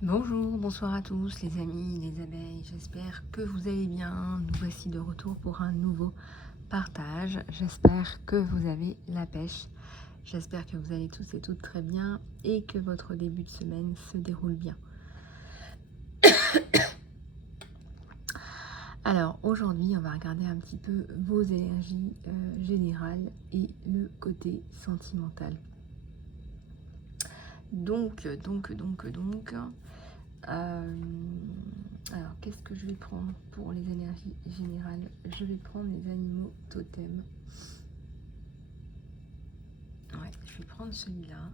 Bonjour, bonsoir à tous les amis, les abeilles, j'espère que vous allez bien. Nous voici de retour pour un nouveau partage. J'espère que vous avez la pêche. J'espère que vous allez tous et toutes très bien et que votre début de semaine se déroule bien. Alors aujourd'hui, on va regarder un petit peu vos énergies générales et le côté sentimental. Donc, alors, qu'est-ce que je vais prendre pour les énergies générales? Je vais prendre les animaux totems. Ouais, je vais prendre celui-là.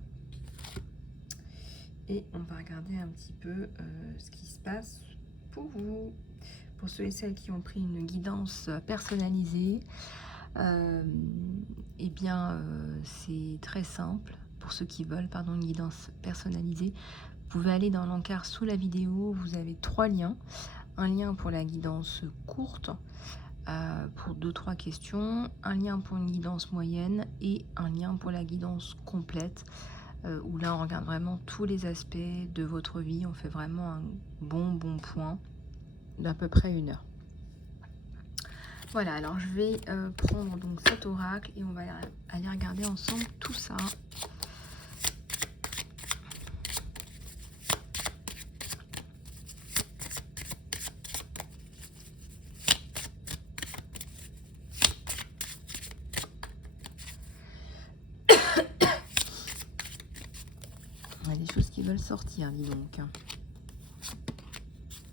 Et on va regarder un petit peu ce qui se passe pour vous. Pour ceux et celles qui ont pris une guidance personnalisée, eh bien, c'est très simple. Pour ceux qui veulent, pardon, une guidance personnalisée, vous pouvez aller dans l'encart sous la vidéo. Vous avez 3 liens. Un lien pour la guidance courte, pour 2-3 questions, un lien pour une guidance moyenne et un lien pour la guidance complète, où là on regarde vraiment tous les aspects de votre vie. On fait vraiment un bon point d'à peu près 1 heure. Voilà, alors je vais prendre donc cet oracle et on va aller regarder ensemble tout ça. Il y a des choses qui veulent sortir, dis donc.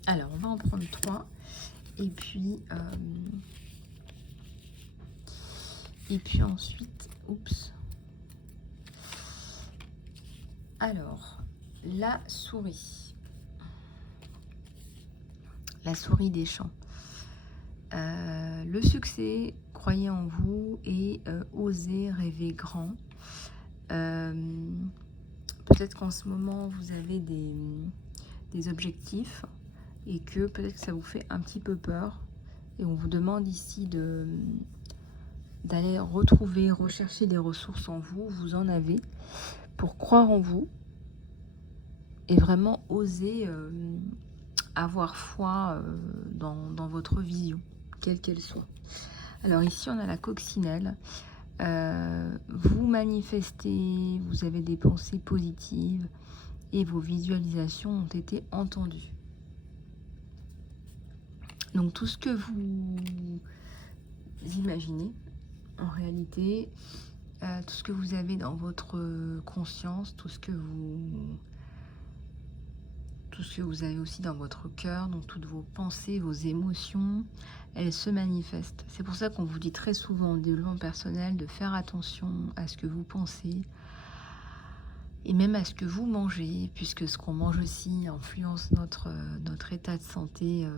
Alors, on va en prendre 3. Et puis ensuite, oups. Alors, la souris des champs. Le succès, croyez en vous et osez rêver grand. Peut-être qu'en ce moment, vous avez des objectifs et que peut-être que ça vous fait un petit peu peur. Et on vous demande ici d'aller rechercher des ressources en vous. Vous en avez pour croire en vous et vraiment oser avoir foi dans votre vision, quelle qu'elle soit. Alors ici, on a la coccinelle. Vous manifestez, vous avez des pensées positives et vos visualisations ont été entendues. Donc tout ce que vous imaginez, en réalité, tout ce que vous avez dans votre conscience, tout ce que vous avez aussi dans votre cœur, donc toutes vos pensées, vos émotions, elles se manifestent. C'est pour ça qu'on vous dit très souvent en développement personnel de faire attention à ce que vous pensez et même à ce que vous mangez, puisque ce qu'on mange aussi influence notre état de santé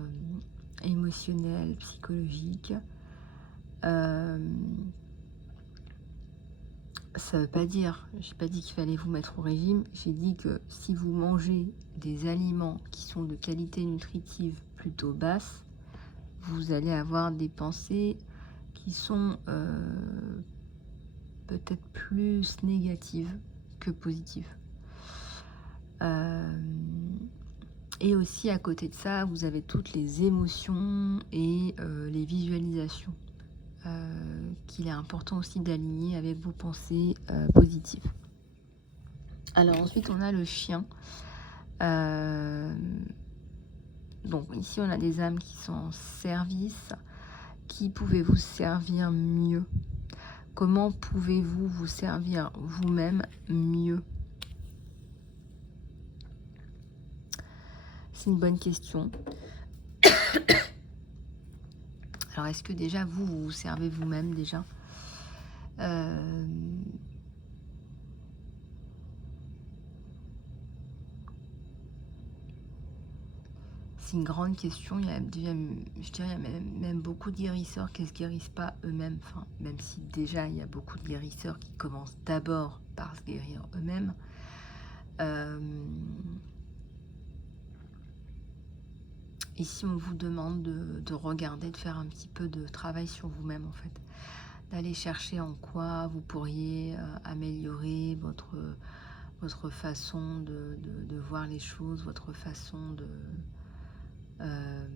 émotionnel, psychologique. Ça veut pas dire, j'ai pas dit qu'il fallait vous mettre au régime, j'ai dit que si vous mangez des aliments qui sont de qualité nutritive plutôt basse, vous allez avoir des pensées qui sont peut-être plus négatives que positives. Et aussi à côté de ça, vous avez toutes les émotions et les visualisations qu'il est important aussi d'aligner avec vos pensées positives. Alors ensuite, on a le chien. Donc ici, on a des âmes qui sont en service. Qui pouvez-vous servir mieux? Comment pouvez-vous vous servir vous-même mieux? C'est une bonne question. Alors, est-ce que déjà, vous vous servez vous-même déjà? C'est une grande question. Il y a, je dirais, même beaucoup de guérisseurs qui ne se guérissent pas eux-mêmes. Enfin, même si déjà, il y a beaucoup de guérisseurs qui commencent d'abord par se guérir eux-mêmes. Ici, on vous demande de regarder, de faire un petit peu de travail sur vous-même, en fait. D'aller chercher en quoi vous pourriez améliorer votre votre façon de voir les choses, votre façon euh,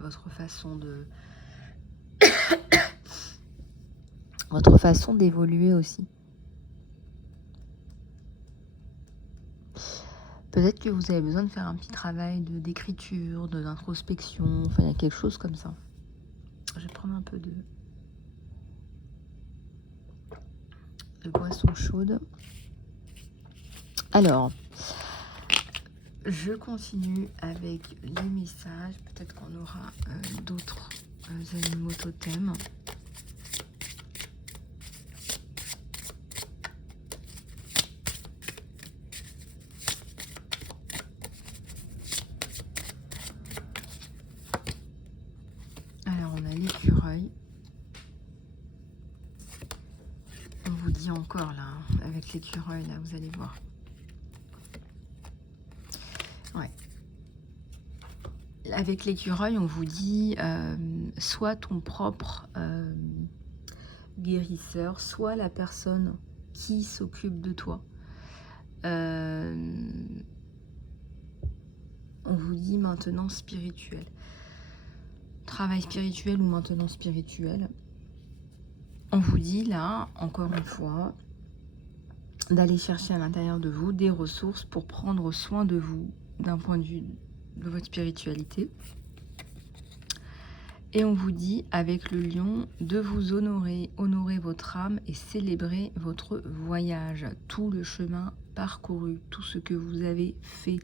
votre façon de votre façon d'évoluer aussi. Peut-être que vous avez besoin de faire un petit travail d'écriture, d'introspection, enfin il y a quelque chose comme ça. Je vais prendre un peu de boisson chaude. Alors, je continue avec les messages. Peut-être qu'on aura d'autres animaux totems. Alors, on a l'écureuil. On vous dit encore là, hein, avec l'écureuil, là, vous allez voir. Ouais. Avec l'écureuil, on vous dit soit ton propre guérisseur, soit la personne qui s'occupe de toi. On vous dit maintenant spirituel. Travail spirituel ou maintenant spirituel. On vous dit là, encore une fois, d'aller chercher à l'intérieur de vous des ressources pour prendre soin de vous d'un point de vue de votre spiritualité. Et on vous dit, avec le lion, de vous honorer votre âme et célébrer votre voyage, tout le chemin parcouru, tout ce que vous avez fait,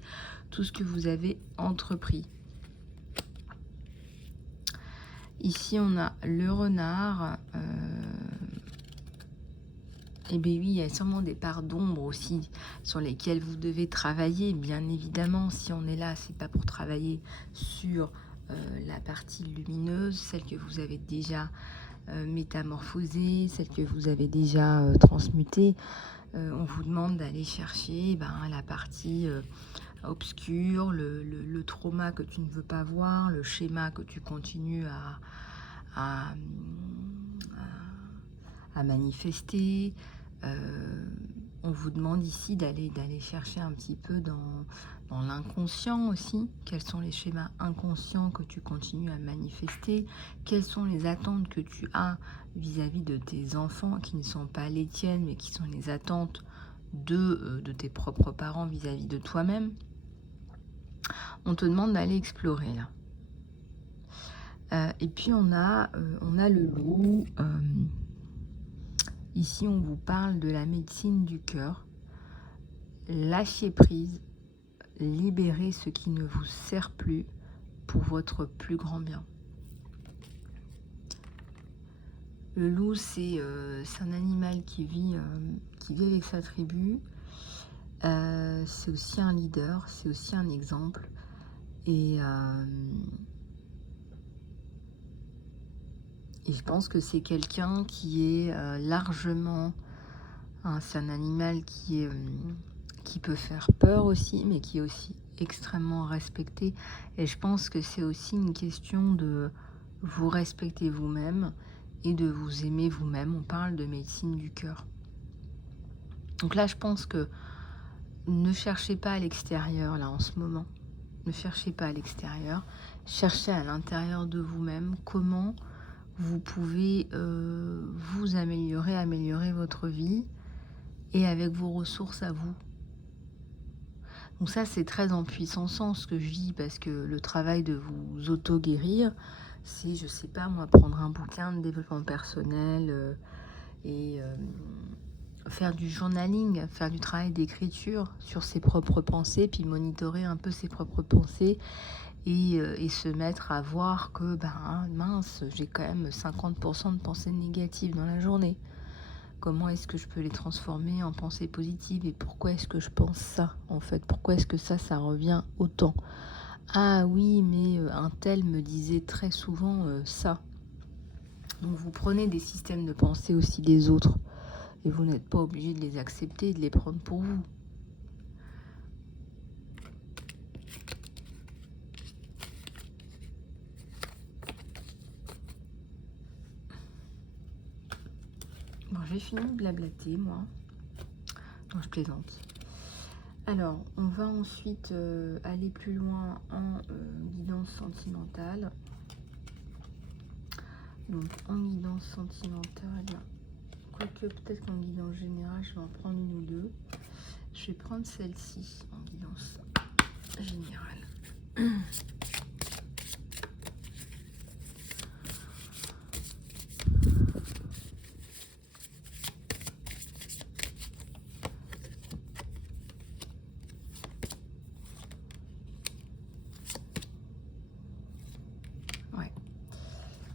tout ce que vous avez entrepris. Ici, on a le renard. Et bien oui, il y a sûrement des parts d'ombre aussi sur lesquelles vous devez travailler. Bien évidemment, si on est là, c'est pas pour travailler sur la partie lumineuse, celle que vous avez déjà métamorphosée, celle que vous avez déjà transmutée. On vous demande d'aller chercher la partie obscure, le trauma que tu ne veux pas voir, le schéma que tu continues à manifester. On vous demande ici d'aller chercher un petit peu dans l'inconscient aussi. Quels sont les schémas inconscients que tu continues à manifester? Quelles sont les attentes que tu as vis-à-vis de tes enfants qui ne sont pas les tiennes, mais qui sont les attentes de tes propres parents vis-à-vis de toi-même? On te demande d'aller explorer là. Et puis on a le loup. Ici, on vous parle de la médecine du cœur. Lâchez prise, libérez ce qui ne vous sert plus pour votre plus grand bien. Le loup, c'est un animal qui vit avec sa tribu. C'est aussi un leader, c'est aussi un exemple. Et je pense que c'est quelqu'un qui est largement... c'est un animal qui peut faire peur aussi, mais qui est aussi extrêmement respecté. Et je pense que c'est aussi une question de vous respecter vous-même et de vous aimer vous-même. On parle de médecine du cœur. Donc là, je pense que ne cherchez pas à l'extérieur, là, en ce moment. Ne cherchez pas à l'extérieur. Cherchez à l'intérieur de vous-même comment vous pouvez vous améliorer votre vie et avec vos ressources à vous. Donc ça, c'est très en puissance ce que je dis, parce que le travail de vous auto-guérir, c'est, je sais pas moi, prendre un bouquin de développement personnel et faire du journaling, faire du travail d'écriture sur ses propres pensées, puis monitorer un peu ses propres pensées et se mettre à voir que, mince, j'ai quand même 50% de pensées négatives dans la journée. Comment est-ce que je peux les transformer en pensées positives et pourquoi est-ce que je pense ça en fait? Pourquoi est-ce que ça revient autant? Ah oui, mais un tel me disait très souvent ça. Donc vous prenez des systèmes de pensée aussi des autres et vous n'êtes pas obligé de les accepter et de les prendre pour vous. Bon, j'ai fini de blablater, moi. Non, je plaisante. Alors, on va ensuite aller plus loin en guidance sentimentale. Donc, en guidance sentimentale, quoique peut-être qu'en guidance générale, je vais en prendre une ou deux. Je vais prendre celle-ci en guidance générale.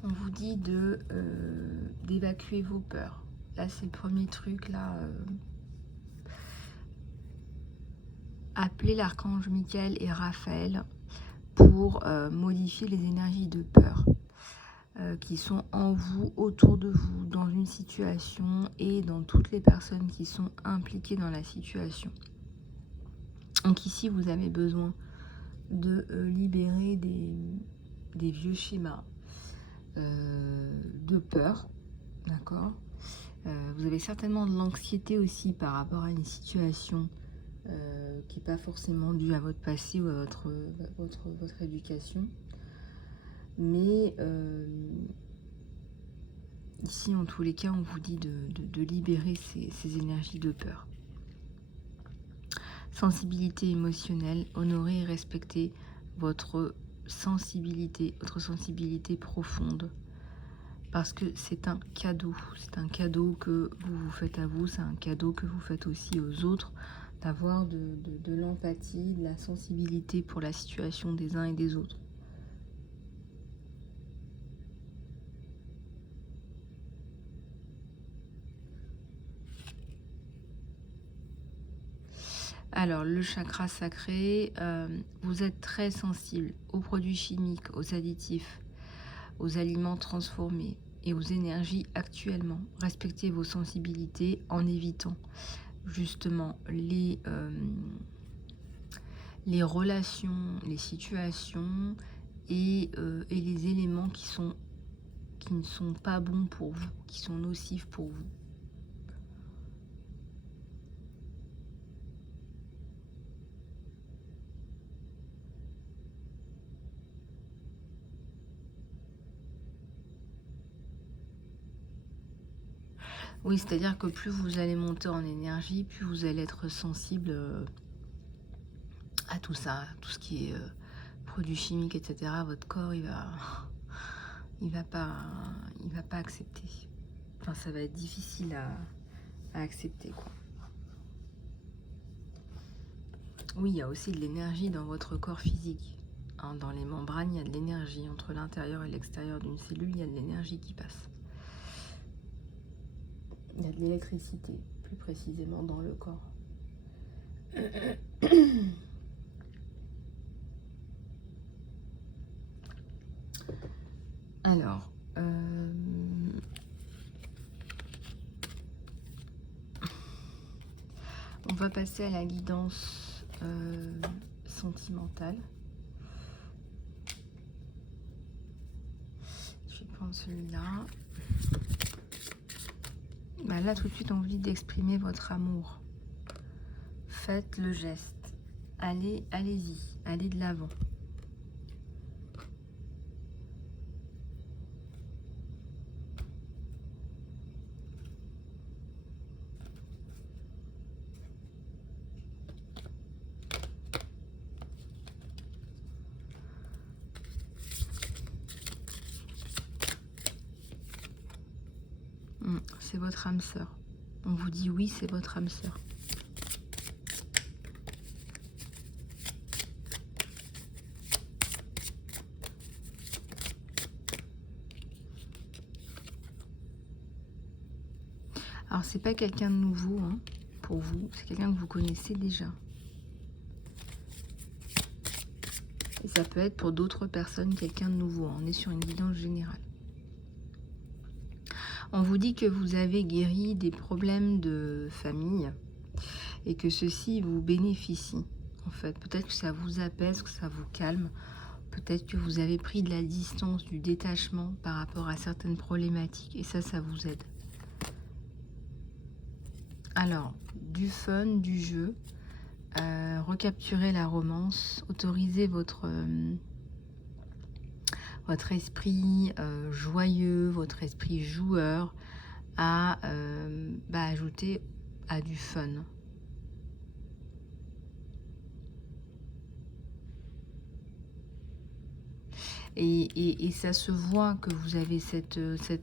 On vous dit d'évacuer vos peurs. Là, c'est le premier truc. Là, appelez l'archange Michael et Raphaël pour modifier les énergies de peur qui sont en vous, autour de vous, dans une situation et dans toutes les personnes qui sont impliquées dans la situation. Donc ici, vous avez besoin de libérer des vieux schémas de peur, d'accord. Vous avez certainement de l'anxiété aussi par rapport à une situation qui n'est pas forcément due à votre passé ou à votre éducation. Mais ici, en tous les cas, on vous dit de libérer ces énergies de peur. Sensibilité émotionnelle, honorer et respecter votre sensibilité profonde. Parce que c'est un cadeau que vous vous faites à vous, c'est un cadeau que vous faites aussi aux autres, d'avoir de l'empathie, de la sensibilité pour la situation des uns et des autres. Alors, le chakra sacré, vous êtes très sensible aux produits chimiques, aux additifs, aux aliments transformés et aux énergies actuellement. Respectez vos sensibilités en évitant justement les relations, les situations et les éléments qui ne sont pas bons pour vous, qui sont nocifs pour vous. Oui, c'est-à-dire que plus vous allez monter en énergie, plus vous allez être sensible à tout ça, tout ce qui est produits chimiques, etc. Votre corps, il va pas accepter. Enfin, ça va être difficile à accepter, quoi. Oui, il y a aussi de l'énergie dans votre corps physique. Hein, dans les membranes, il y a de l'énergie. Entre l'intérieur et l'extérieur d'une cellule, il y a de l'énergie qui passe. Il y a de l'électricité, plus précisément dans le corps. Alors, on va passer à la guidance sentimentale. Je vais prendre celui-là. Bah là, tout de suite, on vous dit d'exprimer votre amour. Faites le geste. Allez-y, allez de l'avant. C'est votre âme sœur. On vous dit oui, c'est votre âme sœur. Alors, c'est pas quelqu'un de nouveau hein, pour vous, c'est quelqu'un que vous connaissez déjà. Et ça peut être pour d'autres personnes quelqu'un de nouveau. On est sur une guidance générale. On vous dit que vous avez guéri des problèmes de famille et que ceci vous bénéficie. En fait, peut-être que ça vous apaise, que ça vous calme. Peut-être que vous avez pris de la distance, du détachement par rapport à certaines problématiques. Et ça vous aide. Alors, du fun, du jeu, recapturer la romance, autoriser votre esprit joyeux, votre esprit joueur à ajouter à du fun. Et ça se voit que vous avez cette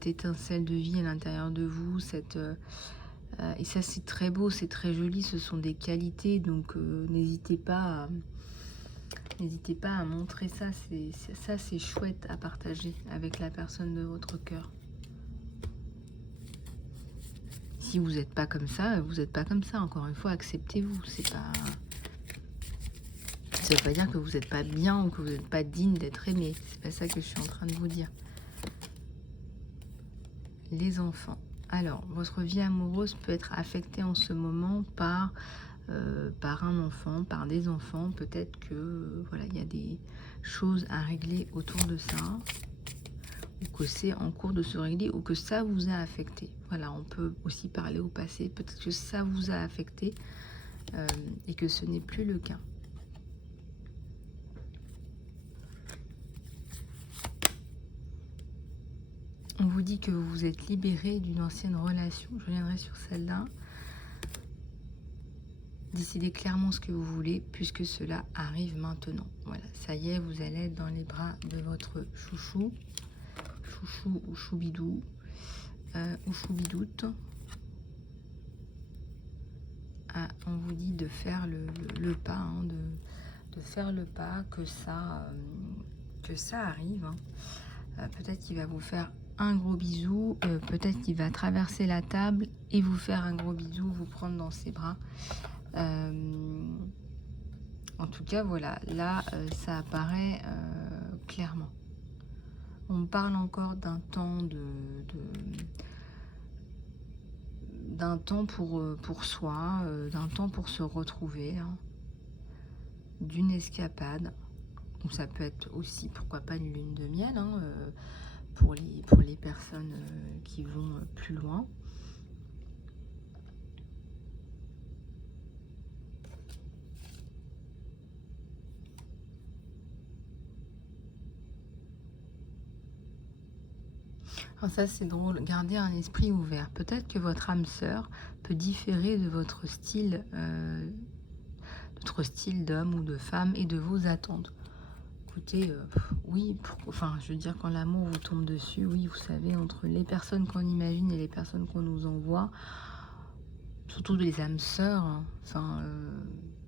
étincelle de vie à l'intérieur de vous, et ça c'est très beau, c'est très joli, ce sont des qualités, donc n'hésitez pas à montrer ça, c'est chouette à partager avec la personne de votre cœur. Si vous n'êtes pas comme ça, vous n'êtes pas comme ça, encore une fois, acceptez-vous, ça veut pas dire que vous n'êtes pas bien ou que vous n'êtes pas digne d'être aimé. C'est pas ça que je suis en train de vous dire. Les enfants. Alors, votre vie amoureuse peut être affectée en ce moment par un enfant, par des enfants. Peut-être que voilà, il y a des choses à régler autour de ça, ou que c'est en cours de se régler, ou que ça vous a affecté. Voilà, on peut aussi parler au passé. Peut-être que ça vous a affecté et que ce n'est plus le cas. On vous dit que vous vous êtes libéré d'une ancienne relation. Je reviendrai sur celle-là. Décidez clairement ce que vous voulez puisque cela arrive maintenant. Voilà, ça y est, vous allez être dans les bras de votre chouchou. Chouchou ou choubidou. Ou choubidoute. Ah, on vous dit de faire le pas, hein, de faire le pas, que ça arrive. Hein. Peut-être qu'il va vous faire un gros bisou, peut-être qu'il va traverser la table et vous faire un gros bisou, vous prendre dans ses bras. En tout cas, voilà, là, ça apparaît clairement. On parle encore d'un temps d'un temps pour soi, d'un temps pour se retrouver, hein, d'une escapade. Ou ça peut être aussi, pourquoi pas, une lune de miel, hein, pour les personnes qui vont plus loin. Alors ça c'est drôle, gardez un esprit ouvert. Peut-être que votre âme sœur peut différer de votre style d'homme ou de femme et de vos attentes. Écoutez, oui, enfin je veux dire, quand l'amour vous tombe dessus, oui, vous savez, entre les personnes qu'on imagine et les personnes qu'on nous envoie, surtout les âmes sœurs, hein, enfin,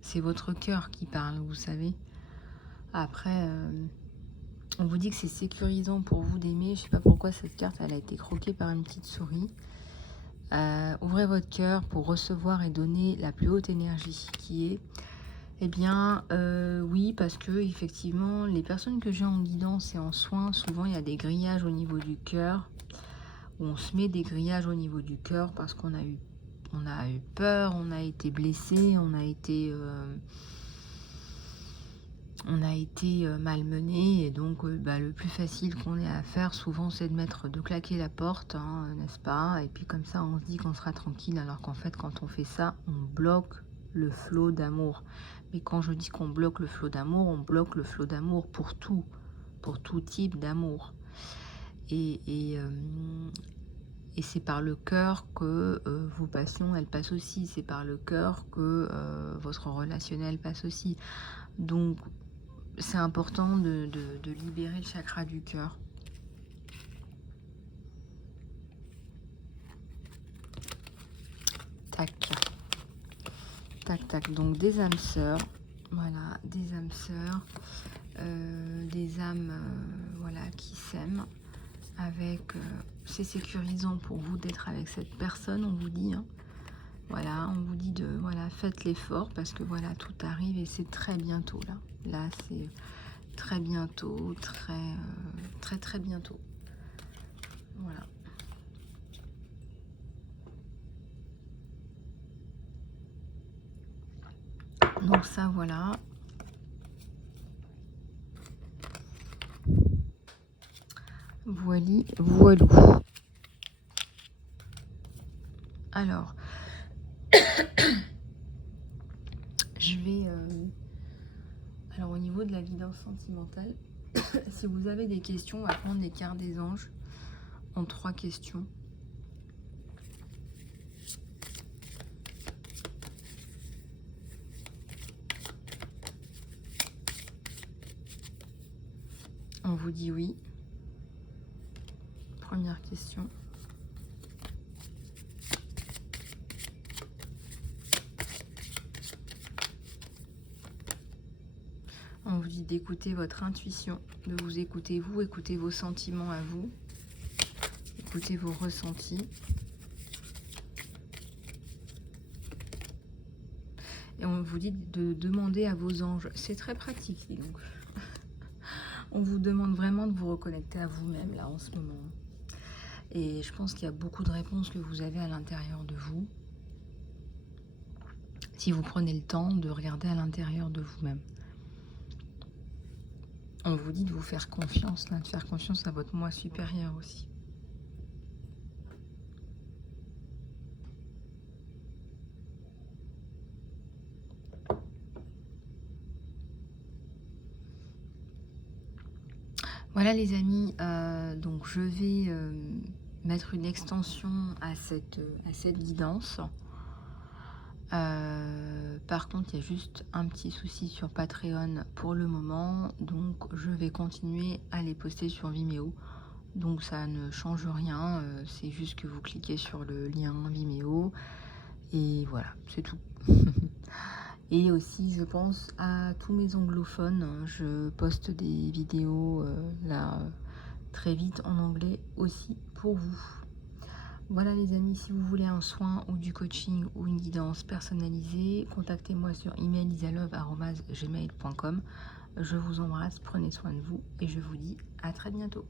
c'est votre cœur qui parle, vous savez. Après, on vous dit que c'est sécurisant pour vous d'aimer. Je sais pas pourquoi cette carte, elle a été croquée par une petite souris. Ouvrez votre cœur pour recevoir et donner la plus haute énergie qui est... Eh bien, oui, parce que effectivement, les personnes que j'ai en guidance et en soins, souvent il y a des grillages au niveau du cœur, où on se met des grillages au niveau du cœur parce qu'on a eu peur, on a été blessé, on a été malmené, et donc le plus facile qu'on ait à faire souvent c'est de claquer la porte, hein, n'est-ce pas? Et puis comme ça on se dit qu'on sera tranquille, alors qu'en fait quand on fait ça, on bloque le flot d'amour. Mais quand je dis qu'on bloque le flot d'amour, on bloque le flot d'amour pour tout type d'amour. Et c'est par le cœur que vos passions, elles passent aussi. C'est par le cœur que votre relationnel passe aussi. Donc, c'est important de libérer le chakra du cœur. Tac. Tac, tac. Donc, des âmes sœurs. Voilà, des âmes sœurs. Des âmes voilà, qui s'aiment. Avec... c'est sécurisant pour vous d'être avec cette personne, on vous dit. Hein. Voilà, on vous dit faites l'effort parce que voilà, tout arrive et c'est très bientôt là. Là, c'est très bientôt, très bientôt. Voilà. Donc ça, voilà. Voilou. Alors, Je vais... alors au niveau de la guidance sentimentale, si vous avez des questions, on va prendre les cartes des anges en 3 questions. On vous dit oui. Première question. On vous dit d'écouter votre intuition, de vous écouter vous, écouter vos sentiments à vous, écouter vos ressentis. Et on vous dit de demander à vos anges. C'est très pratique, donc. On vous demande vraiment de vous reconnecter à vous-même, là, en ce moment. Et je pense qu'il y a beaucoup de réponses que vous avez à l'intérieur de vous. Si vous prenez le temps de regarder à l'intérieur de vous-même. On vous dit de vous faire confiance, là, de faire confiance à votre moi supérieur aussi. Voilà les amis, donc je vais mettre une extension à cette guidance. Par contre, il y a juste un petit souci sur Patreon pour le moment, donc je vais continuer à les poster sur Vimeo. Donc ça ne change rien, c'est juste que vous cliquez sur le lien Vimeo et voilà, c'est tout. Et aussi, je pense à tous mes anglophones. Je poste des vidéos là très vite en anglais aussi pour vous. Voilà les amis, si vous voulez un soin ou du coaching ou une guidance personnalisée, contactez-moi sur email isalove@gmail.com. Je vous embrasse, prenez soin de vous et je vous dis à très bientôt.